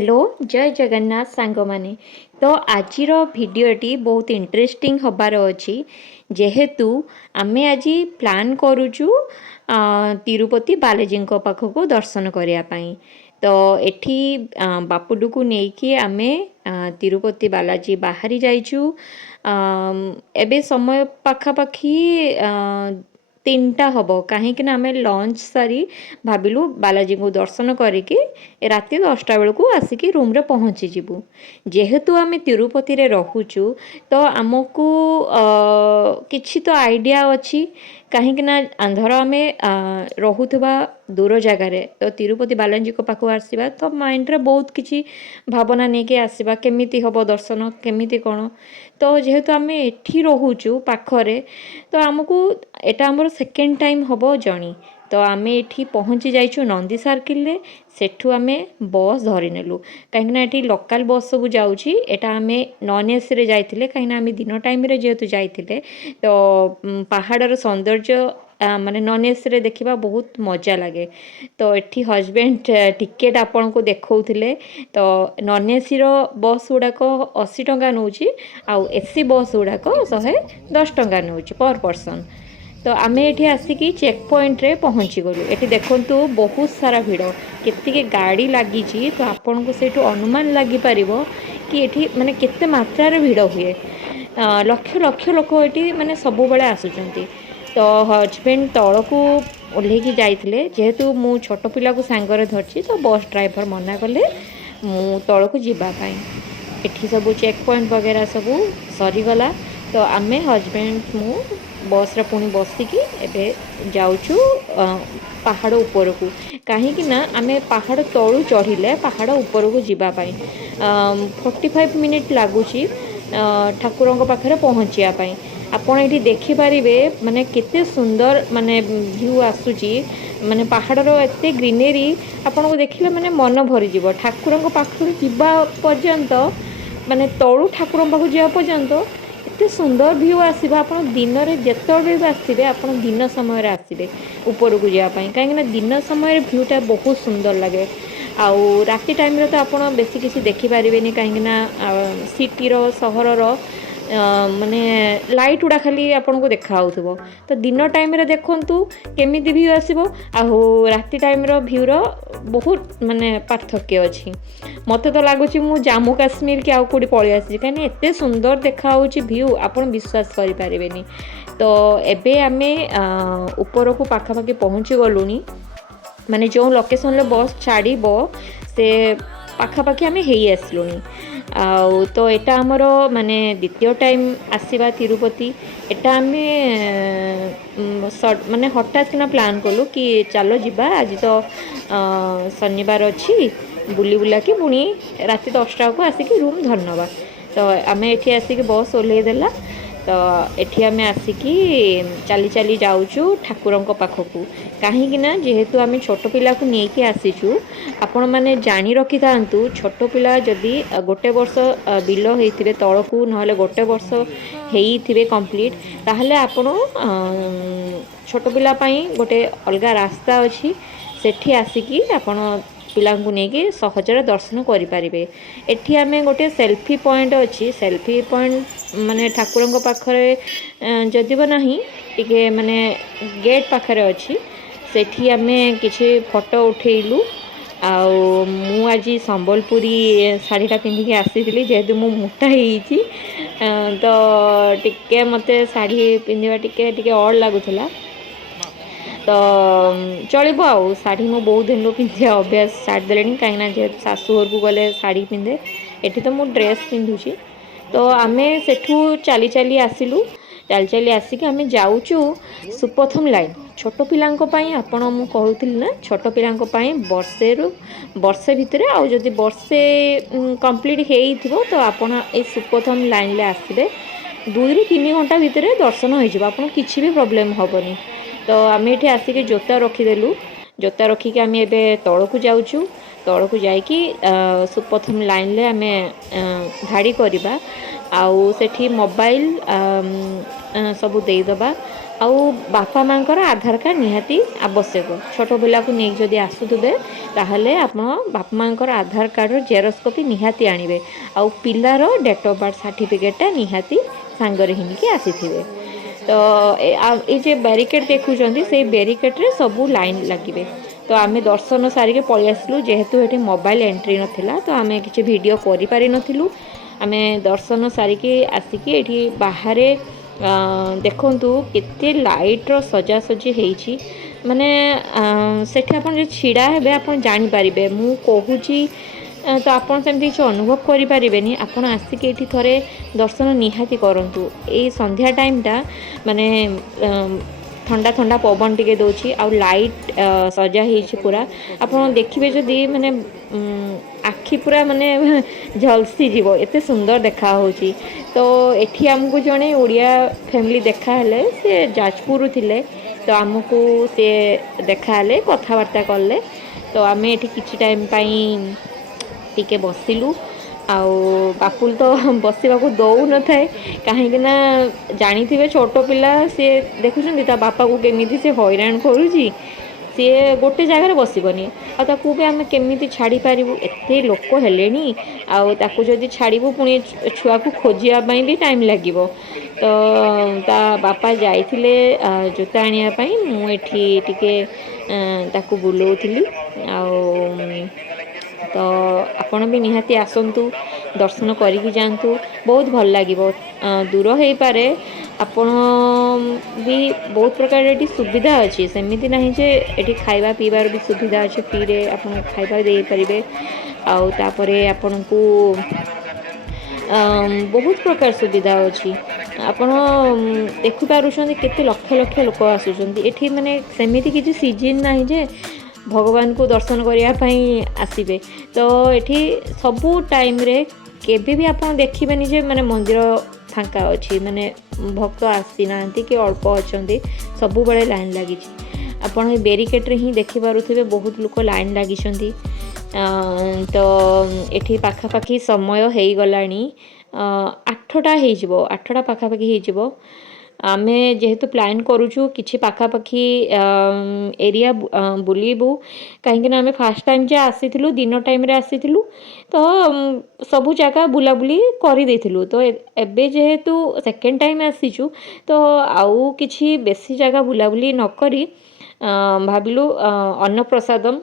Hello जय जगन्नाथ सांग माने तो आजिर भिडटी बहुत इंटरेस्टिंग हबार अच्छी जेहेतु आमे आज प्लान करुचु तिरुपति बालाजी पाखक दर्शन करने तो एठी बापुडू को लेकिन आमे तिरुपति बालाजी बाहरी जाइचु एबे समय पाखापाखि 3टा हम कहीं आम लंच सारी भाविलु बालाजी को दर्शन करके राति 10टा बेलू आसिक रूम रे पहुँची जीवु जेहेतु आम तिरुपति रे रहूचु तो आमको किछि तो आइडिया अच्छी कहीं धर आम रोथुबा दूर जगार तो तिरुपति बालाजी पाखु आसवा तो माइंड रे बहुत किछि भावना नहीं कि आसवा केमिति हम दर्शन केमिति कौन तो जेहेतु आम एठी रोचु पाखरे तो आमको एटा आमर सेकेंड टाइम हम जर्नी तो आम एठी पहुँची जाइछु नंदी सर्किल रे सेठू आम बस धरी नेलु कहीं ये लोकल बस सब जाऊँगी एटा आम नॉन एसी रे जाइथिले कहीं आम दिन टाइम रे जेहेतु जाइथिले तो पहाड़र सौंदर्य माने नॉन एसी रे देखा बहुत मजा लगे तो एठी हजबैंड टिकेट आपन को देखौथिले तो नॉन एसी रो बस गुड़ाक 80 टंका नौची आउ एसी बस गुड़ाक 110 टंका नौची पर पर्सन तो आम ये आसिकी चेक पॉइंट रे पहुँची गलु ये देखु बहुत सारा भिड़ केतिके गाड़ी लगी तो आपन को सेठू अनुमान लगी पारिबो कि ये माने केते मात्रा रे भिड़ हुए लक्ष लक्ष लोक ये माने सब बेले आसुचंती तो हजबैंड तल को ओह्लैकी जाइए जेहेतु मु छोट पिला को सांगरे धरची तो बस ड्राइवर मना कले मु तल को जीवाई एठी सब चेक पॉइंट वगैरह सब सरीगला तो आमे हजबैंड मु बस रे पुणी बसिकी एबे जाऊचु पहाड़ ऊपर को कहीं ना आमे पहाड़ तलू चढ़िले पहाड़ ऊपर को जीवाई 45 मिनिट लगुच ठाकुर पाखे पहुँचापी आपड़ ये देखिपारे माने केते सुंदर माने व्यू आसूची माने पहाड़र एते ग्रीनरी आपन को देखिले माने मन भरी जीव ठाकुर पाखु जीवा पर्यंत माने तलू ठाकुर पाखु जीवा पर्यंत एते सुंदर व्यू आसीबा आपन दिन रे जेतबे आसीबे आपन दिन समय आसीबे ऊपर को जावाई कहीं दिन समय व्यूटा बहुत सुंदर लगे आउ राति टाइम रे तो आपन बेसी किसी देखि पारिबेनी कहीं सिटीर सहरर माने लाइट गुड़ा खाली आपन को देखा होथबो तो दिन टाइम रे देखंतु केमिति व्यू आसीबो आउ राति टाइम रो व्यू रो बहुत माने पार्थक्य अछि मते तो लागुची मु जम्मू काश्मीर के आउ कोडी पळि आसी कानी एते सुंदर देखा होची व्यू आपन विश्वास करि पारिबेनी तो एबे आमे ऊपर को पाखा पाखी पहुंची गलुनी माने जो लोकेशन ले बस छाड़ीबो से पाखापाखि आम हो आसलुनी आउ तो यहाँ आमर माने द्वितीय टाइम आसवा तिरुपति एटा आम माने हठात किना प्लान कलु कि चलो जीवा आज तो शनिवार अच्छी बुली बुला कि पुणी राति 10टा को आसिक रूम धरनवा तो आम ये आसिक बस ओह्लैदेला तो एठी आमे आसिकी चली चली जाऊचु ठाकुर पाखक कहीं जेहेतु आम छोट पिला को लेकिन आसीचु आपण मैंने जानी रखि था छोट पिला जदि गोटे वर्ष बिलो होते तल को ना गोटे वर्ष होते कंप्लीट ताहले आपण छोट पिला गोटे अलग रास्ता अच्छी सेठी आसिकी आपण पिला नहीं सहजरे दर्शन करें एठी आमे गोटे सेल्फी पॉइंट अच्छी सेल्फी पॉइंट माने ठाकुर पाखरे जदिव नहीं टिके माने गेट पाखरे अच्छी सेठी आमे किछि फोटो उठेलु आउ मु आज संबलपुरी शाढ़ीटा पिंधिकी आसी जेहेतु मु मोटा होईची तो टिके मते शाढ़ी पिंधिबा टिके टिके ऑड लागुथला तो चलो आउ शाढ़ी मो बहुत दिन पिंधे अभ्यास छाड़ दे कहीं जेहेतु शाशुघर को गले शाढ़ी पिंधे एठी तो मु ड्रेस पिंधुची तो आमे सेठू चली चली आसिलु चली चली आसिक आमे जाऊचु सुपथम लाइन छोट पिलांक पई आपण मु कहूतिल ना छोट पिलांक पई वर्षे भितरे आउ जदि वर्षे कंप्लीट हेइथिबो तो आपण ए सुपथम लाइन ले आसिबे 2 ରୁ 3 घंटा भितरे दर्शन हो जिवो आपण किछि भी प्रॉब्लम होबनी तो आम ये आसिक जोता रखीदेलु जोता रखिक आम ए तल को जाऊँ तल को जाकि सुपथम लाइन ले आम धाड़ी करवा आउ सेठी मोबाइल सब देदबा आउ बापा माँकर आधार कार्ड निहाती आवश्यक। छोट पिला को नहीं जदि आसुवे ताहले आपण बापा माँकर आधार कार्ड जेरक्स कॉपी निहाती आणवे। आउ पिलार डेट ऑफ बर्थ सर्टिफिकेटा निहाती सांगरे हिनकी आसीथिबे। तो ये जे बैरिकेड देखुं से बैरिकेड्रे सबू लाइन लगे। तो आम दर्शन सारिके पलि आसलु जेहेतु ये मोबाइल एंट्री नाला तो आम किसी भिड कर नथिलु। आम दर्शन सारिके आसिकी ये बाहर देखु केते लाइट्र सजासजी होती माने सेठी आपन छिड़ा हेबे आपन जानि पारिबे मु कहूची। तो आपन सेमती किसी अनुभव करें आपन आसिक ये थोड़े दर्शन निहाती करूँ। ये संध्या टाइमटा माने ठंडा ठंडा पवन टिके दौची आ लाइट सजा ही पूरा आपन देखिए जदि माने आखि पूरा माने झलसी जीव एते सुंदर देखा होची। तो एठी हमको जड़े ओडिया फैमिली देखा हेले से जाजपुर थिले तो आमको से देखा हेले कथबार्ता कले। तो आम ये किसी टाइम पाई टिके बसिलु आउ बापुल तो बसवा दौ न थाए कहीं जानी थे छोट पिला सी देखुं ता बापा को केमी से हैरान करुँची सी गोटे जगार बसबनी आउ भी आम केमी छाड़ी पारू एत लोक हेले आउ जदि छाड़ू पुणी छुआ को खोजापी भी टाइम लगे। तो ता बापा जाइए जोता आने मुझे बुलाऊली तो आपण भी निहाती आसतु दर्शन करिकी जातु बहुत भल लगे। दूर हो पारे आपण भी बहुत प्रकार ये सुविधा अच्छी सेमती ना जे ये खाइबा पीबार भी सुविधा अच्छे फ्री रे आपण खाइबा दे पारिबे आउ तापरे आपण को बहुत प्रकार सुविधा अच्छी। आपण देखि पारुछन केते लक्ष लक्ष लोक आसुछन एठी माने सेमिति किछि सीजन नाही जे भगवान को दर्शन करने आसबे। तो ये सबू टाइम रे केबे भी आप देखिए जे माने मंदिर फांका अच्छी माने भक्त आसी ना कि अल्प अच्छा सबू बड़े लाइन लगी। आपड़ बेरिकेड रे ही देखि पारुथिबे बहुत लोक लाइन लगी। तो ये पाखापाखि समय हो गलानी 8टा हो 8टा पाखापाखि हो। आम जेहेतु प्लान करुचु किछि पाखापाखि एरिया बुलीबू कहीं आम फास्ट टाइम जे आसीथिलु दिन टाइम रे आसीथिलु तो सबु जगह बुलाबुली कर देथिलु। तो एबे जेहेतु सेकेंड टाइम आसीचु तो आउ किछि बेसी जगह बुलाबुली न करी भाबिलु अन्नप्रसादम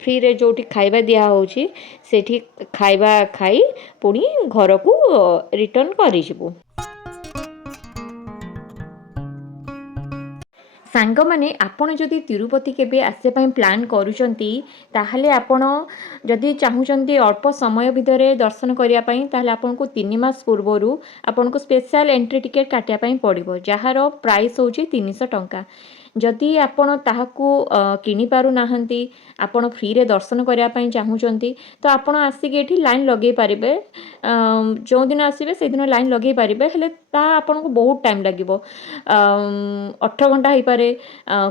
फ्री रे जोटी खाइबा दिया होची सेठी खाइबा खाई पुणी घर को रिटर्न करी जिवु। सांग माने आपण जदि तिरुपति केबे आसे पई प्लान करूचंती ताहले आपण जदि चाहुचंती अल्प समय भितर दर्शन करिया पई ताहले आपण को 3 मास पूर्वरु आपण को स्पेशल एंट्री टिकेट काटिया पई पड़िबो जार प्राइस होची 300 टंका। जदि आपण ताहाकू किनि पारु नाहंती आपण फ्री रे दर्शन करिया पई चाहुचंती तो आपण आसिक एठी लाइन लगे पारिबे। जो दिन आसीबे से दिन लाइन लगे पारिबे हेले ता आपण को बहुत टाइम लागिबो 8 घंटा हो पारे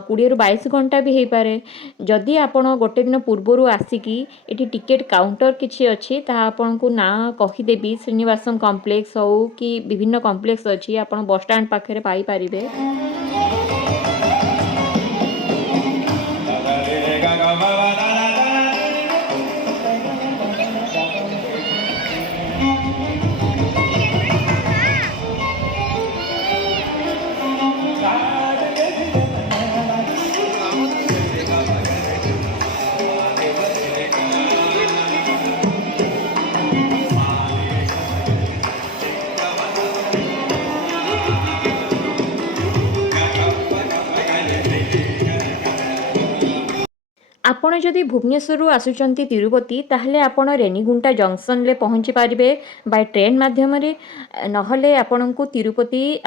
20 रु 22 घंटा भी हो पारे। जदि आपण गोटे दिन पूर्वरु आसिकी एठी टिकेट काउंटर किछि अछि ता आपण को ना कहिदेबी श्रीनिवासम कॉम्प्लेक्स हो कि विभिन्न कॉम्प्लेक्स अछि आपण बस स्टैंड पाखरे पाई पारिबे। आपण जदि भुवनेश्वर आसुचंती तिरुपति ताहले आपण रेनीगुंटा जंक्शन ले पहुँची पारिबे बाय ट्रेन माध्यम रे नहले आपण को तिरुपति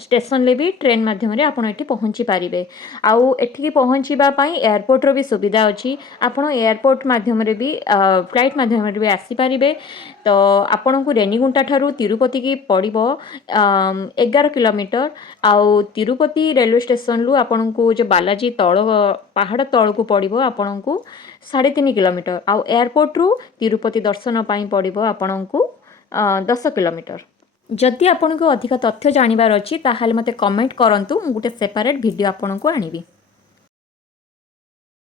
स्टेशन ले भी ट्रेन माध्यम रे आपण एठी पहुँची पारिबे। आउ एठी पहुँचीबा पई एयरपोर्ट रो भी सुविधा अछि आपण एयरपोर्ट माध्यम रे भी फ्लाइट माध्यम रे भी आसी पारिबे। तो आपण को रेनीगुंटा ठारू तिरुपति की पड़िबो 11 किलोमीटर आउ तिरुपति रेलवे स्टेशन लु आपण को जो बालाजी तळ पहाड़ तळ को पड़िबो आपण को 3.5 किलोमीटर आउ एयरपोर्ट रु तिरुपति दर्शन पई पड़िबो आपण को 10 किलोमीटर। जदि आपको अधिक तथ्य जानवर अच्छी ताहले मते कमेंट करंतु, मु गोटे सेपरेट वीडियो आपको आनिबी।